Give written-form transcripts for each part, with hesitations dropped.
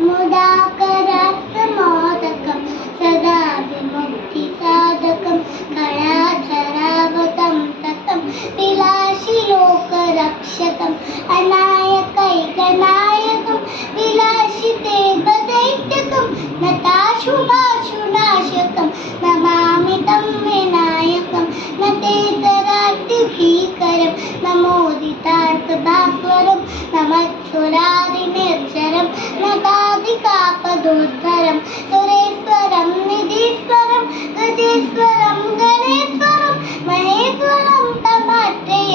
मुदाकरात्मोदकं सदा विमुक्तिसाधकं कलाधरावतं ततं विलासिलोकरक्षकम् अनायकैकनायकं विलासितेवदैत्यकं नताशुभाशुनाशकं नमामि तं विनायकं न तेतरातिभीकरं नमोदितार्थभास्वरं नमत्सुरारिनिर्जरं नताधिकापदोद्धरं सुरेश्वरं निधीश्वरं गजेश्वरं गणेश्वरं महेश्वरं तमात्रेय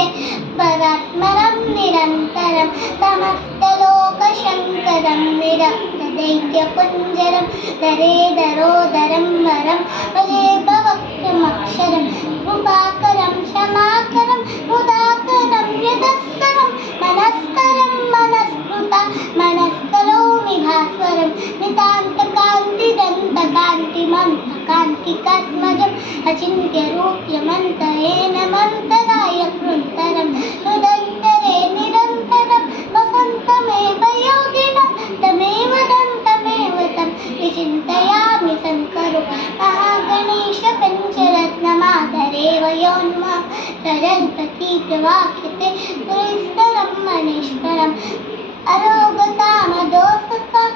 परात्मरं निरन्तरं समस्तलोकशङ्करं निरस्तदैत्यपुञ्जरं दरेदरोदरं वरं भजे भवक्रमक्षरं कृपाकरं क्षमाकरं मुदाकरं यदस्करं मनस्करं मनस्कृता मनस्करोमि भास्वरं नितान्तकान्तिदन्तकान्तिमन्तकान्तिकस्मजम् अचिन्त्यरूप्यमन्तरेण मन्तराय कृन्तरं हृदन्तरे निरन्तरं वसन्तमेव योगिनं तमेव दन्तमेव तं विचिन्तयामि शङ्करो महागणेशपञ्चरत्नमादरेव योन्मा प्रजल्पतीप्रवाक्यते पुरीश्वरं मनीश्वरम् अरोगतामदोषकं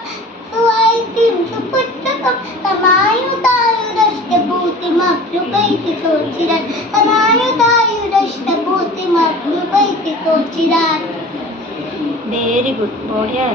सुवाइतिं सुपुत्रकं समायुधायुरष्टभूतिमभ्युपैति सोचिरात् समायुधायुरष्टभूतिमभ्युपैति सोचिरात्। वेरी गुड, बढ़िया।